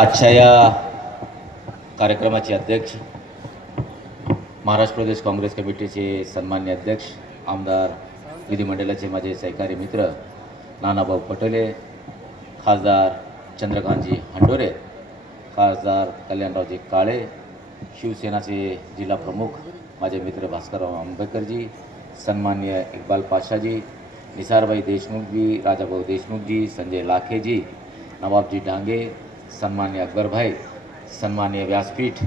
आजच्या या कार्यक्रमाचे अध्यक्ष महाराष्ट्र प्रदेश काँग्रेस कमिटीचे सन्मान्य अध्यक्ष आमदार विधिमंडळाचे माझे सहकारी मित्र नानाभाऊ पटोले खासदार चंद्रकांतजी हंडोरे खासदार कल्याणरावजी काळे शिवसेनाचे जिल्हा प्रमुख माझे मित्र भास्करराव आंबेडकरजी सन्मान्य इकबाल पाशाजी निसारभाई देशमुखजी राजाभाऊ देशमुखजी संजय लाखेजी नवाबजी डांगे सन्मान्य अकबरभाई सन्मान्य व्यासपीठ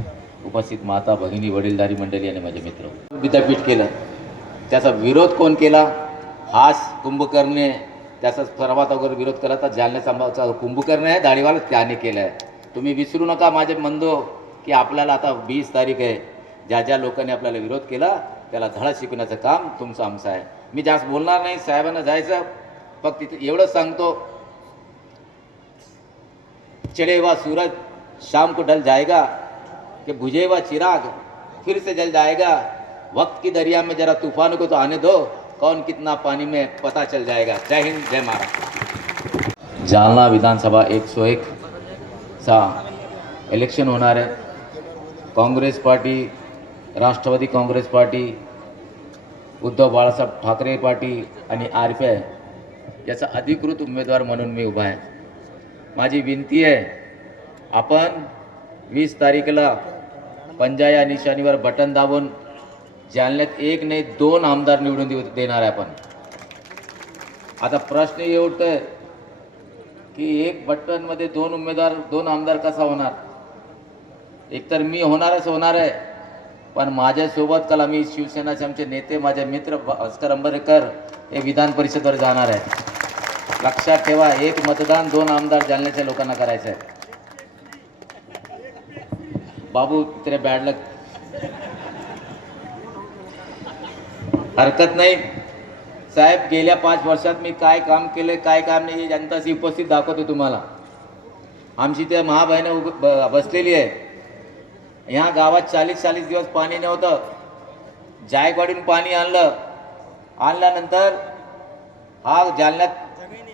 उपस्थित माता भगिनी वडीलधारी मंडळी आणि माझे मित्र. विद्यापीठ केलं. त्याचा विरोध कोण केला? हाच कुंभकर्णे. त्याचा सर्वात अगोदर विरोध केला तर जालन्याचा कुंभकर्ण आहे दाढीवाला त्याने केलं आहे तुम्ही विसरू नका माझे मंदो की आपल्याला आता वीस तारीख आहे. ज्या ज्या लोकांनी आपल्याला विरोध केला त्याला धडा शिकवण्याचं काम तुमचं आमचं आहे. मी जास्त बोलणार नाही साहेबांना जायचं. फक्त तिथे एवढंच सांगतो चढ़े हुआ सूरज शाम को ढल जाएगा कि बुझे हुआ चिराग फिर से जल जाएगा। वक्त की दरिया में जरा तूफानों को तो आने दो कौन कितना पानी में पता चल जाएगा। जय हिंद जय महाराष्ट्र। जालना विधानसभा एक सौ एक चा इलेक्शन होणार आहे Congress party Rashtravadi Congress party Uddhav Balasaheb Thackeray party आणि आर पी आय याचा अधिकृत उमेदवार म्हणून मी उभा आहे। माझी विनंती आहे आपण वीस तारखेला पंजा या निशाणीवर बटन दाबून जालन्यात एक नाही दोन आमदार निवडून देऊ देणार आहे आपण. आता प्रश्न हे उठतोय की एक बटनमध्ये दोन उमेदवार दोन आमदार कसा होणार? एकतर मी होणारच होणार आहे पण माझ्यासोबत काल आम्ही शिवसेनाचे आमचे नेते माझे मित्र भास्कर अंबरेकर हे विधान परिषदवर जाणार आहे लक्षात ठेवा एक मतदान दोन आमदार जालन्याच्या लोकांना करायचं आहे. बाबू तेरे बॅड लक हरकत नाही. साहेब गेल्या पाच वर्षात मी काय काम केलं काय काम नाही हे जनताशी उपस्थित दाखवतो तुम्हाला. आमची त्या महाबहिणी ब- बसलेली आहे. ह्या गावात चाळीस चाळीस दिवस पाणी नव्हतं. जायकवाडीहून पाणी आणलं. आणल्यानंतर हा जालन्यात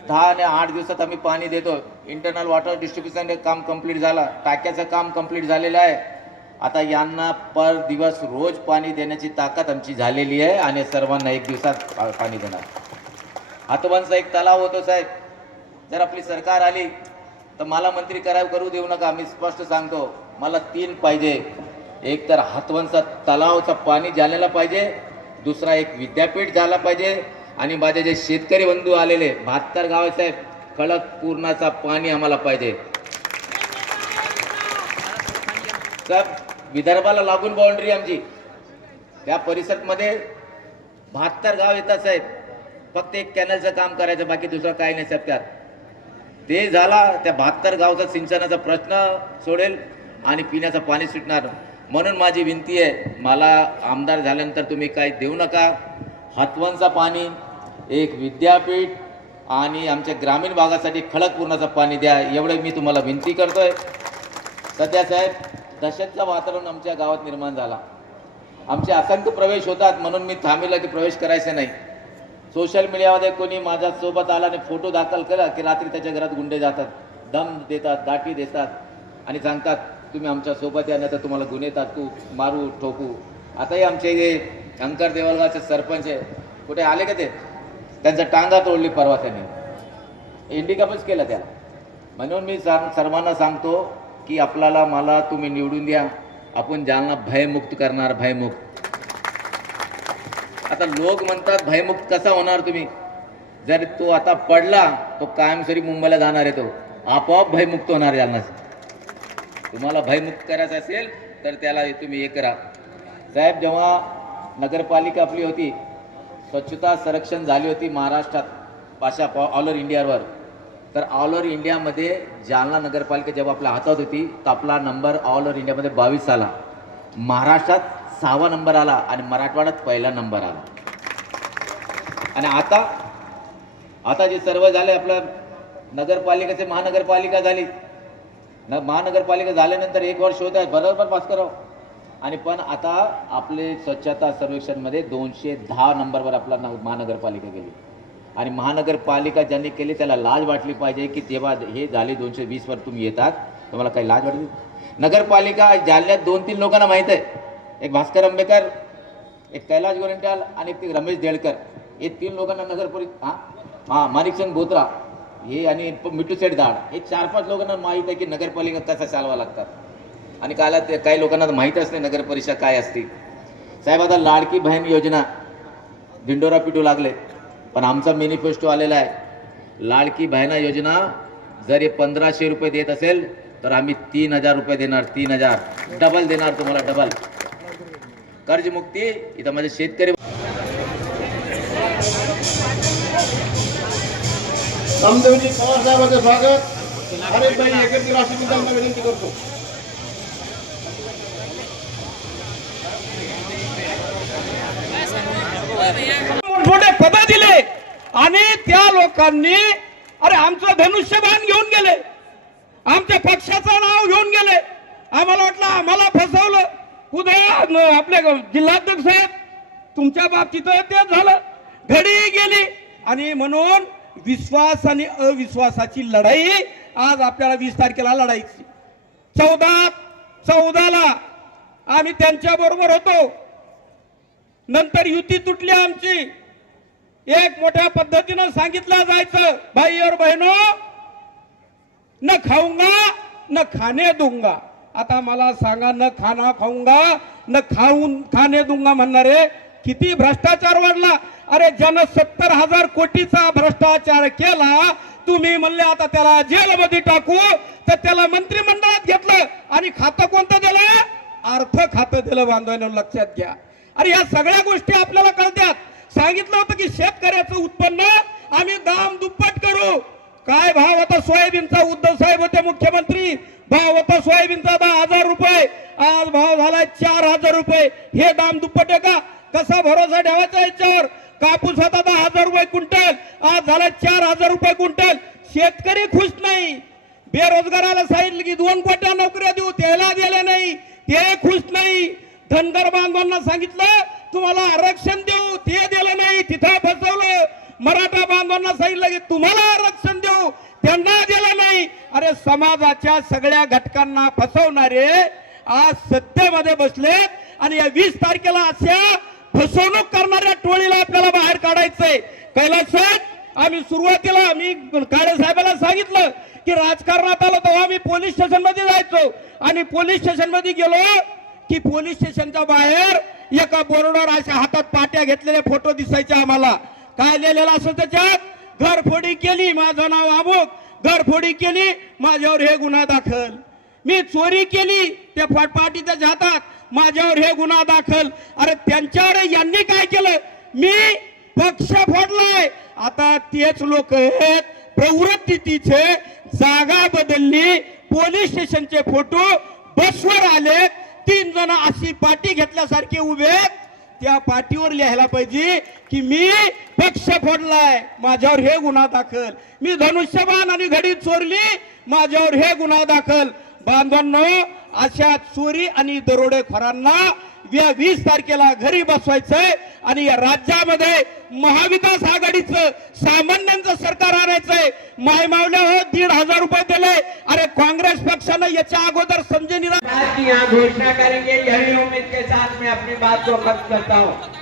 दहा आणि आठ दिवसात आम्ही पाणी देतो. इंटरनल वॉटर डिस्ट्रीब्युशन काम कंप्लीट झाला. टाक्याचं काम कंप्लीट झालेलं आहे. आता यांना पर दिवस रोज पाणी देण्याची ताकद आमची झालेली आहे आणि सर्वांना एक दिवसात पाणी देणार. हातोबांचा एक तलाव होतो साहेब. जर आपली सरकार आली तर मला मंत्री कराय करू देऊ नका. मी स्पष्ट सांगतो. मला तीन पाहिजे. एक तर हातवंचा तलावचं पाणी झालेला पाहिजे. दुसरा एक विद्यापीठ झाला पाहिजे. आणि माझे जे शेतकरी बंधू आलेले बहात्तर गाव आहे साहेब कडक पूर्णाचा पाणी आम्हाला पाहिजे. साहेब विदर्भाला लागून बाउंड्री आमची. त्या परिसरमध्ये बहात्तर गाव येतात साहेब. फक्त एक कॅनलचं काम करायचं बाकी दुसरं काही नाही साहेब त्यात. ते झाला त्या बहात्तर गावचा सिंचनाचा प्रश्न सोडेल आणि पिण्याचं पाणी सुटणार. म्हणून माझी विनंती आहे मला आमदार झाल्यानंतर तुम्ही काही देऊ नका. हातवणचं पाणी एक विद्यापीठ आणि आमच्या ग्रामीण भागासाठी खडकपूर्णाचं पाणी द्या एवढं मी तुम्हाला विनंती आहे सध्या साहेब दहशतचं वातावरण आमच्या गावात निर्माण झाला. आमचे असंख्य प्रवेश होतात म्हणून मी थांबिला की प्रवेश करायचा नाही. सोशल मीडियामध्ये कोणी माझ्यासोबत आला आणि फोटो दाखल केला की रात्री त्याच्या घरात गुंडे जातात दम देतात दाटी देतात आणि सांगतात तुम्ही आमच्यासोबत या नाही तर तुम्हाला गुन्हे तातू मारू ठोकू. आताही आमचे जे शंकर देवलगावचे सरपंच आहे. कुठे आले का ते? त्यांचा टांगा तोडली परवा त्यांनी. इंडिकॅपच केलं त्याला? म्हणून मी सांग सर्वांना सांगतो की आपल्याला मला तुम्ही निवडून द्या. आपण जालना भयमुक्त करणार भयमुक्त. आता लोक म्हणतात भयमुक्त कसा होणार तुम्ही? जर तो आता पडला तो कायमस्वरी मुंबईला जाणार आहे तो. आपोआप भयमुक्त होणार जालना तुम्हाला भयमुक्त करायचं असेल तर त्याला तुम्ही हे करा. साहेब जेव्हा नगरपालिका आपली होती स्वच्छता संरक्षण झाली होती महाराष्ट्रात पाशा ऑल ओव्हर इंडियावर. तर ऑल ओव्हर इंडियामध्ये जालना नगरपालिका जेव्हा आपल्या हातात होती तर आपला नंबर ऑल ओव्हर इंडियामध्ये बावीस आला. महाराष्ट्रात सहावा नंबर आला आणि मराठवाड्यात पहिला नंबर आला. आणि आता आता जे सर्व झाले आपलं नगरपालिकेचे महानगरपालिका झाली. न महानगरपालिका झाल्यानंतर एक वर्ष होत आहे. बरोबर करावं आणि पण आता आपले स्वच्छता सर्वेक्षणमध्ये दोनशे दहा नंबरवर आपला न- महानगरपालिका गेली. आणि महानगरपालिका ज्यांनी केली त्याला लाज वाटली पाहिजे की तेव्हा हे झाले दोनशे वीसवर तुम्ही येतात. तुम्हाला काही लाज वाटली? नगरपालिका जालन्यात दोन तीन लोकांना माहीत आहे. एक भास्कर आंबेकर एक कैलाश गोरंट्याल आणि एक ते रमेश देळकर. हे तीन लोकांना नगर हां? हां माणिकचंद बोत्रा. हे आणि मिठू शेठ दाड हे चार पाच लोकांना माहीत आहे की नगरपालिका कसा चालवा लागतात. आणि काला ते काही लोकांना माहीत असते नगरपरिषद नगर परिषद काय असते. साहेब आता लाडकी बहीण योजना दिंडोरा पिटू लागले पण आमचा मॅनिफेस्टो आलेला आहे. लाडकी बहिणा योजना जरी पंधराशे रुपये देत असेल तर आम्ही तीन हजार रुपये देणार तीन हजार. डबल देणार तुम्हाला डबल. कर्जमुक्ती इथं माझे शेतकरी पवार साहेबांचं स्वागत. अरे भाई एकत्र राष्ट्रपितांना विनंती करतो. मोठे पद दिले आणि त्या लोकांनी अरे आमचं धनुष्यबाण घेऊन गेले. आमच्या पक्षाचं नाव घेऊन गेले. आम्हाला वाटलं आम्हाला फसवलं. उद्या आपले जिल्हाध्यक्ष साहेब तुमच्या बाबतीत ते झालं. घडी गेली. आणि म्हणून विश्वास आणि अविश्वासाची लढाई आज आपल्याला वीस तारखेला लढायची. चौदा चौदाला आम्ही त्यांच्या बरोबर होतो. नंतर युती तुटली आमची. एक मोठ्या पद्धतीनं सांगितलं जायचं भाई और बहनो न खाऊंगा न खाणे दूंगा. आता मला सांगा न खाना खाऊंगा न खाऊन खाणे दूंगा म्हणणारे किती भ्रष्टाचार वाढला. अरे ज्यानं सत्तर हजार कोटीचा भ्रष्टाचार केला तुम्ही म्हणले आता त्याला जेलमध्ये टाकू तर त्याला मंत्रिमंडळात घेतलं. आणि खातं कोणतं दिलं? अर्थ खातं दिलं बांधवांना लक्षात घ्या. अरे या सगळ्या गोष्टी आपल्याला कळत्यात. सांगितलं होतं की शेतकऱ्याचं उत्पन्न आम्ही दाम दुप्पट करू. काय भाव होता सोयाबीनचा? उद्धव साहेब होते मुख्यमंत्री. भाव होता सोयाबीनचा दहा हजार रुपये. आज भाव झाला चार हजार रुपये. हे दाम दुप्पट आहे का? कसा भरोसा ठेवायचा याच्यावर? कापूस होता दहा हजार रुपये क्विंटल. आज झाला चार हजार रुपये क्विंटल. शेतकरी खुश नाही. बेरोजगाराला सांगितलं की दोन कोट्या नोकऱ्या देऊ. त्याला दिल्या नाही. ते खुश नाही. धनगर बांधवांना सांगितलं तुम्हाला आरक्षण देऊ ते दिलं नाही तिथं फसवलं मराठा बांधवांना सांगितलं की तुम्हाला आरक्षण देऊ त्यांना दिलं नाही. अरे समाजाच्या सगळ्या घटकांना फसवणारे आज सत्तेमध्ये बसलेत आणि या वीस तारखेला अशा फसवणूक करणाऱ्या टोळीला आपल्याला बाहेर काढायचंय. कैलास आम्ही सुरुवातीला मी काळे साहेबांना सांगितलं की राजकारणात आलो तेव्हा आम्ही पोलीस स्टेशनमध्ये जायचो. आणि पोलीस स्टेशनमध्ये गेलो की पोलीस स्टेशनच्या बाहेर एका बोर्डवर अशा हातात पाट्या घेतलेले फोटो दिसायचे आम्हाला. काय लिहिलेलं असं त्याच्यात? घरफोडी केली माझं नाव अमुक घरफोडी केली माझ्यावर हे गुन्हा दाखल. मी चोरी केली ते फट- पाटीच्या हातात माझ्यावर हे गुन्हा दाखल. अरे त्यांच्यावर यांनी काय केलं? मी पक्ष फोडलाय. आता तेच लोक आहेत. प्रवृत्ती तिचे जागा बदलली. पोलीस स्टेशनचे फोटो बसवर आले तीन जण अशी पाठी घेतल्यासारखे उभे त्या पाठीवर लिहायला पाहिजे की मी पक्ष फोडलाय माझ्यावर हे गुन्हा दाखल. मी धनुष्यबाण आणि घडी चोरली माझ्यावर हे गुन्हा दाखल. बांधवांनो अशा चोरी आणि दरोडेखोरांना वीस तारखेला घरी बसवायचंय आणि या राज्यामध्ये महाविकास आघाडीचं सामान्यांचं सरकार आणायचंय. मायमावल्या हो दीड हजार रुपये दिले. अरे काँग्रेस पक्षानं याच्या अगोदर संजय निरा घोषणा करेंगे यही उम्मीद के साथ मैं अपनी बात को खत्म करता हूँ।